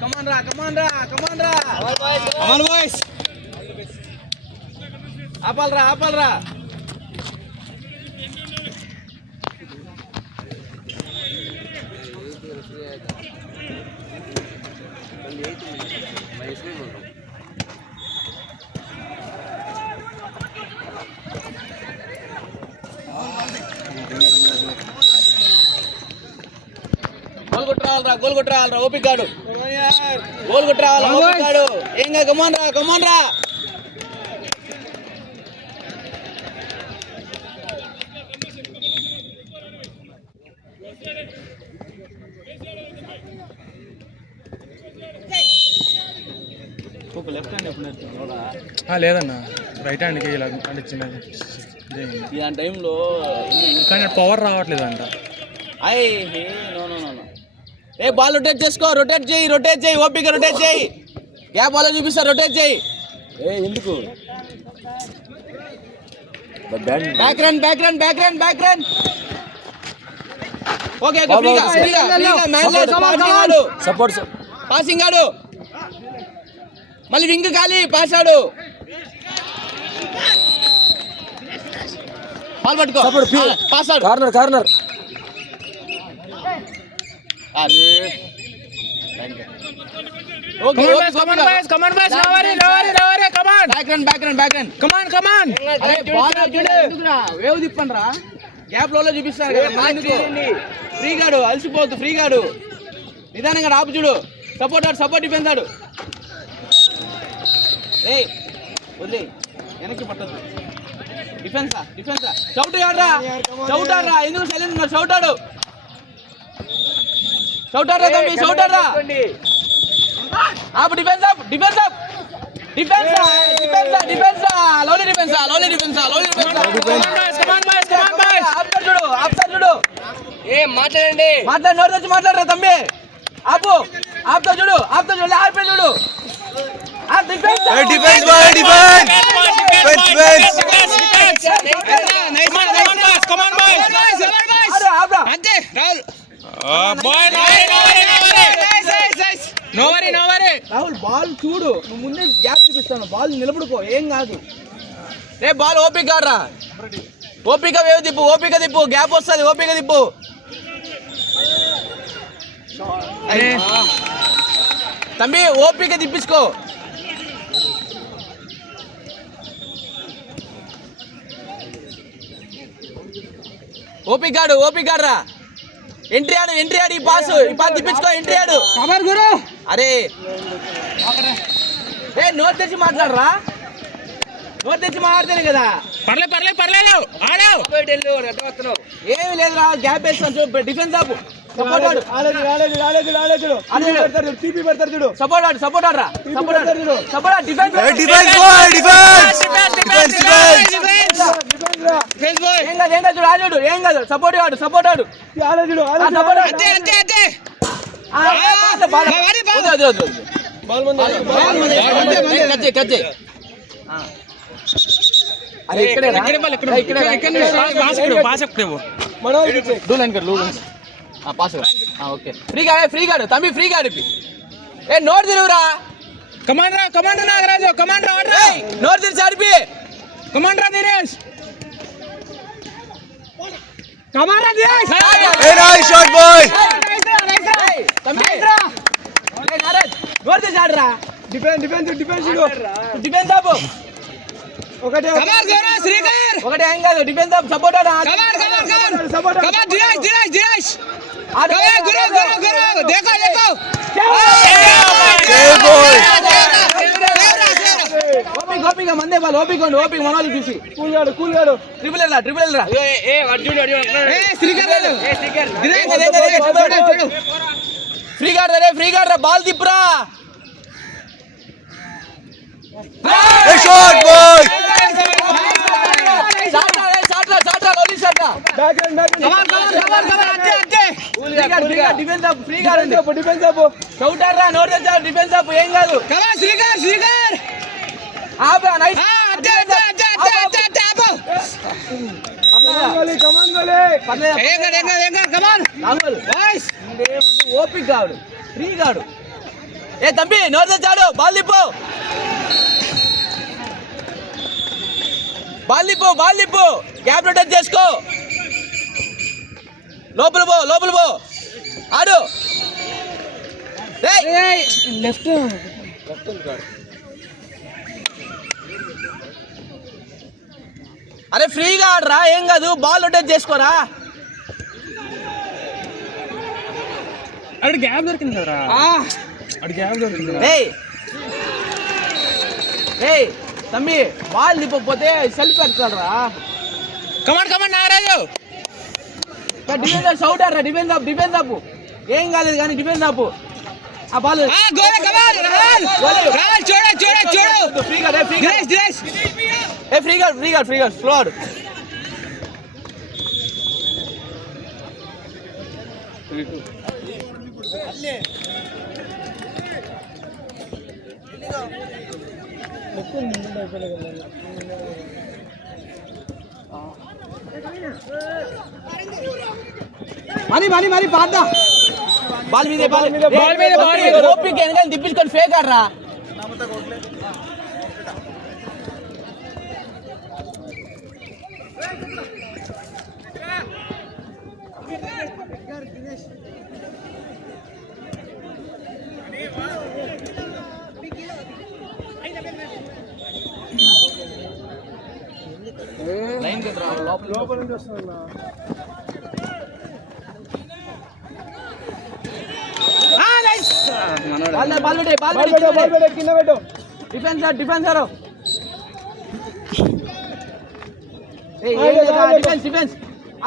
కమాన్ రా ఆపాలరా గోల్ కొట్టరావాలరా ఓపిక గాడు గోల్ కొట్టరావాలా ఓపిక గాడు ఏంగా కమాన్ రా లెఫ్ట్ హ్యాండ్ లేదన్నా రైట్ హ్యాండ్కి ఇలా అంటే చిన్న ఈ టైంలో కానీ పవర్ రావట్లేదు అంట. ఏ బాల్ రొటేట్ చేసుకో, రొటేట్ చేయి ఓపిక రొటేట్ చేయి. గ్యాప్ బాల్ చూపిస్తా, రొటేట్ చేయి. ఎందుకు బ్యాక్ రన్ ఓకే పాసింగ్ ఆడు, మళ్ళీ వింగ్ ఖాళీ పాస్ ఆడు, బాల్ పట్టుకో పాస్ ఆడు, కార్నర్ వేవ్ తిప్పండి రా, గ్యాప్ లో చూపిస్తారు కదా. ఫ్రీ గాడు అలసిపోద్దు, ఫ్రీ గాడు నిదానంగా రాపు చూడు. సపోర్ట్ డిఫెన్స్ ఆడు. వదిలే వెనక్కి పట్టద్దు. డిఫెన్సా చౌట్ ఆడరా, ఎందుకు సైలెంట్ ఉన్నారు? చౌట్ ఆడు తమ్మి, చౌట్ ఆడరా. ఆపు, డిఫెన్స్ చూడు. మాట్లాడండి, నోరు తెచ్చి మాట్లాడరా తమ్మి. ఆపుతా చూడు ఆర్పే చూడు. రాహుల్ బాల్ చూడు, నువ్వు ముందే గ్యాప్ చూపిస్తాను, బాల్ నిలబడుకో, ఏం కాదు. రే బాల్ ఓపిక రా, ఓపిక వేవ్ తిప్పు, గ్యాప్ వస్తుంది, ఓపిక తిప్పు. తమ్మి ఓపిక తిప్పించుకో. ఓపిక రా. ఎంట్రీ ఆడు, ఈ పాస్ తిప్పించుకో. ఎంట్రీ ఆడు. అరే నోట్ తెచ్చి మాట్లాడరా, నోట్ తెచ్చి మాట్లాడతాను కదా. పర్లేదు ఏమి లేదురా, గ్యాప్ వేస్తాను. డిఫెన్స్ ఆపు, సపోర్ట్ ఆడు. ఏం కాదు, సపోర్ట్ ఆడు. ఫ్రీగా తమ్మి, ఫ్రీగా ఆడిపి. నోట్ తిరుగురా. కమాండర్ నాగరాజు, నోట్ తెరిచి ఆడిపి. Commander Dinesh, shot boy. Note తెరిచి ఆడరా. డిఫెన్స్ ఆపు. ఒకటే ఏం కాదు, డిఫెన్స్ ఆపు. సపోర్ట్ ఓపిక మందే బాల్, ఓపిక మనోళ్ళు చూసి కూల్గాడు. ట్రిపుల్ ఎల్రా. ఫ్రీ గార్డ్ రా, బాల్ తిప్పురా. Shot boy. డిఫెన్స్ ఆపు, ఏం కాదు. ఓపిక కాడు ఫ్రీ కాడు. ఏ తమ్మి నోరు తెచ్చాడు, బాల్ తిప్పు, బాల్ తిప్పు, గ్యాప్ లో టచ్ చేసుకో, లోపల పో ఆడు. లెఫ్ట్ అరే ఫ్రీగా ఆడరా, ఏం కాదు, బాల్ టచ్ చేసుకోరా. అక్కడ గ్యాప్ దొరికింది కదరా, అక్కడ గ్యాప్ దొరికింది. తమ్మి బాల్ తిప్పకపోతే సెల్ఫ్ పెడతాడరా. కమాన్ నాగరాజు. డిఫెన్స్ అవుట్ ఆడరా, డిఫెన్స్ ఆపు, ఏం కాలేదు కానీ డిఫెన్స్ ఆపు. ఆ బాల్ ఫ్రీగా స్లో ఆడు. మరి పాద్దా, బాల్ మీద ఓపిక వెనకాల తిప్పించుకొని ఫేక్ ఆడరా. లోపల నుంచి వస్తున్నా. బాల్ పెట్టు, డిఫెన్సర్ డిఫెన్స్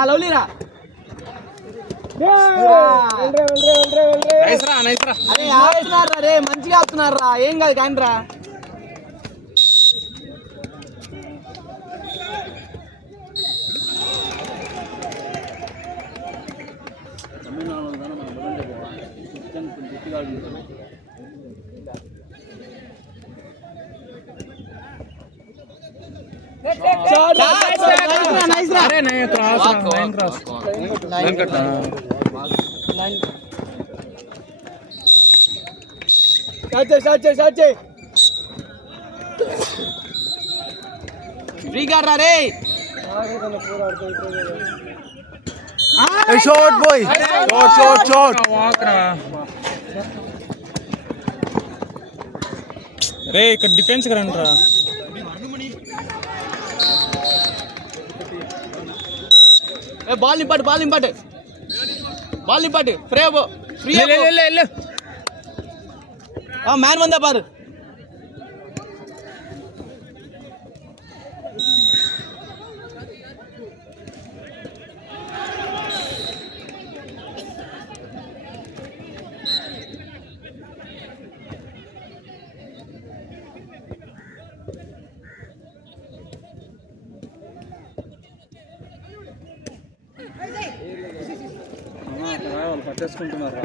లవ్లీరా. అరే ఆడుతున్నారా రే, మంచిగా ఆడుతున్నారా, ఏం కాదు కానీ రా. ఫ్రీగా రే. Shot boy, shot. రే ఇక్కడ డిఫెన్స్ రండి రా. బాల్ నింపట్టు ఫ్రీ మ్యాన్ వందా పారు. పట్టేసుకుంటున్నారా.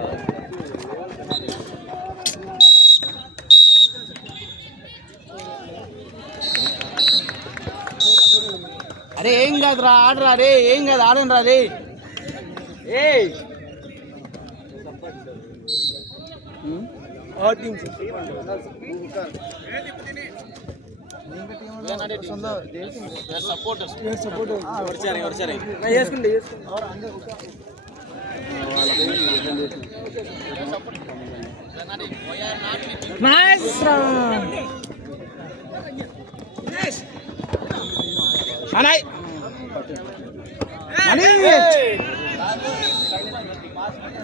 అరే ఏం కాదురా, ఆడరా రే, ఏం కాదు, ఆడండి రా రే.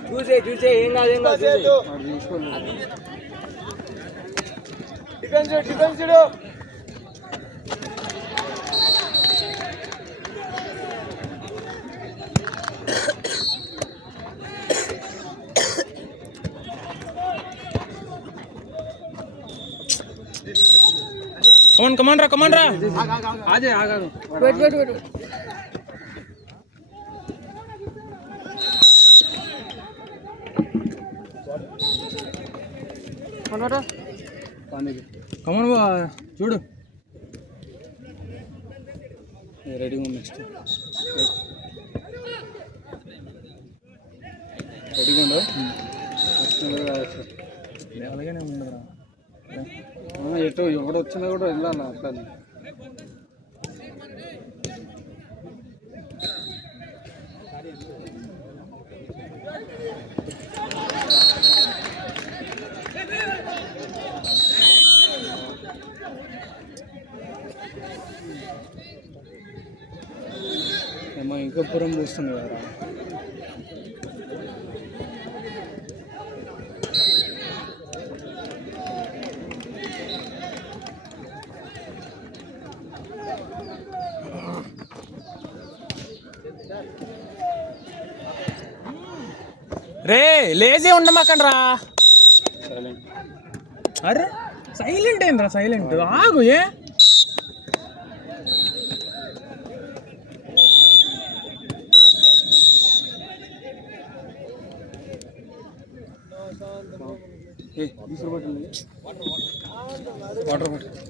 చూసే ఏం కాదు. డిఫెన్స్ కమాన్ రా. ఆగే వెయిట్ కమాన్ చూడు రెడీ ఉంది నెక్స్ట్. రెడీగుండు. అలాగనే ఉండదురా. ఎటు ఎవడు వచ్చినా కూడా వెళ్ళాలి అట్లా. ఏమో ఇంకా పురం చూస్తుంది కదా. రే లేజీ ఉండమాకండ్రా. అరే సైలెంట్ ఏంద్రా సైలెంట్ ఆగు ఏ వాటర్ బాటిల్